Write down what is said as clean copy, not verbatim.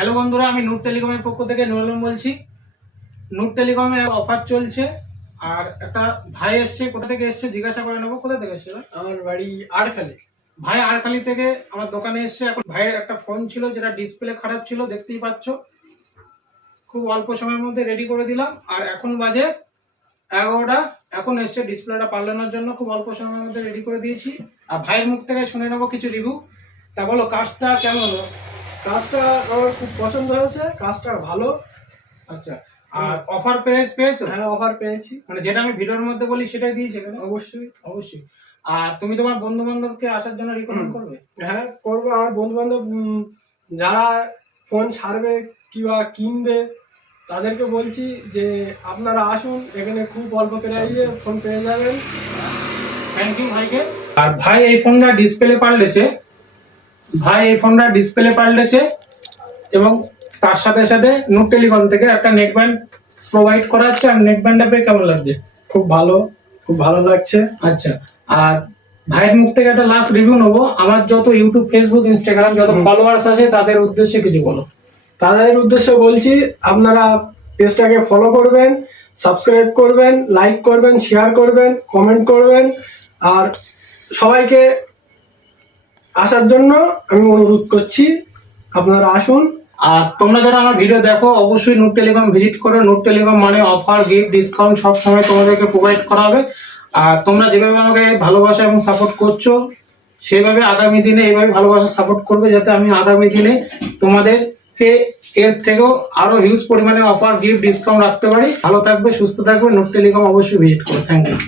Hello বন্ধুরা, আমি নূর টেলিকমের পক্ষ থেকে নুরুল বলছি। নূর টেলিকমে অফার চলছে, আর একটা ভাই এসছে। কোথা থেকে এসছে জিজ্ঞাসা করে নেবো। কোথা থেকে এসছে? আমার বাড়ি আড়খালি। ভাই আড়খালি থেকে আমার দোকানে এসছে। এখন ভাইয়ের একটা ফোন ছিল যেটা ডিসপ্লে খারাপ ছিল, দেখতেই পাচ্ছ। খুব অল্প সময়ের মধ্যে রেডি করে দিলাম। আর এখন বাজে 11টা। এখন এসছে ডিসপ্লেটা পাল্টানোর জন্য, খুব অল্প সময়ের মধ্যে রেডি করে দিয়েছি। আর ভাইয়ের মুখ থেকে শুনে নেবো কিছু রিভিউ। তা বলো, কাজটা কেমন হলো? কাজটা আমার খুব পছন্দ হয়েছে, কাজটা ভালো। আচ্ছা, আর অফার পেয়েছো? হ্যাঁ, অফার পেয়েছি। মানে যেটা আমি ভিডিওর মধ্যে বলি সেটাই দিয়েছে কেন? অবশ্যই অবশ্যই। আর তুমি তোমার বন্ধু বান্ধবকে আসার জন্য রিকমেন্ড করবে? হ্যাঁ, করবো। আমার বন্ধু বান্ধব যারা ফোন ছাড়বে কিংবা কিনবে তাদেরকে বলছি যে আপনারা আসুন, এখানে খুব অল্প প্রাইসে ফোন পেয়ে যাবেন। থ্যাংক ইউ ভাইকে। আর ভাই এই ফোনটা ডিসপ্লে পাল্টেছে এবং তার সাথে সাথে নূর টেলিকম থেকে একটা নেট ব্যান্ড প্রোভাইড করা হচ্ছে। আর নেট ব্যান্ডটা পেয়ে কেমন লাগছে? খুব ভালো, খুব ভালো লাগছে। আচ্ছা, আর ভাইয়ের মুখ থেকে একটা লাস্ট রিভিউ নেবো। আমার যত ইউটিউব, ফেসবুক, ইনস্টাগ্রাম যত ফলোয়ার্স আছে তাদের উদ্দেশ্যে কিছু বলো। তাদের উদ্দেশ্যে বলছি, আপনারা পেজটাকে ফলো করবেন, সাবস্ক্রাইব করবেন, লাইক করবেন, শেয়ার করবেন, কমেন্ট করবেন। আর সবাইকে আসার জন্য আমি অনুরোধ করছি, আপনারা আসুন। আর তোমরা যারা আমার ভিডিও দেখো, অবশ্যই নূর টেলিকম ভিজিট করো। নূর টেলিকম মানে অফার, গিফট, ডিসকাউন্ট সব সময় তোমাদেরকে প্রোভাইড করা হবে। আর তোমরা যেভাবে আমাকে ভালোবাসা এবং সাপোর্ট করছো, সেভাবে আগামী দিনে এইভাবে ভালোবাসা সাপোর্ট করবে, যাতে আমি আগামী দিনে তোমাদেরকে এর থেকেও আরো হিউজ পরিমাণে অফার, গিফট, ডিসকাউন্ট রাখতে পারি। ভালো থাকবে, সুস্থ থাকবে। নূর টেলিকম অবশ্যই ভিজিট করো। Thank you.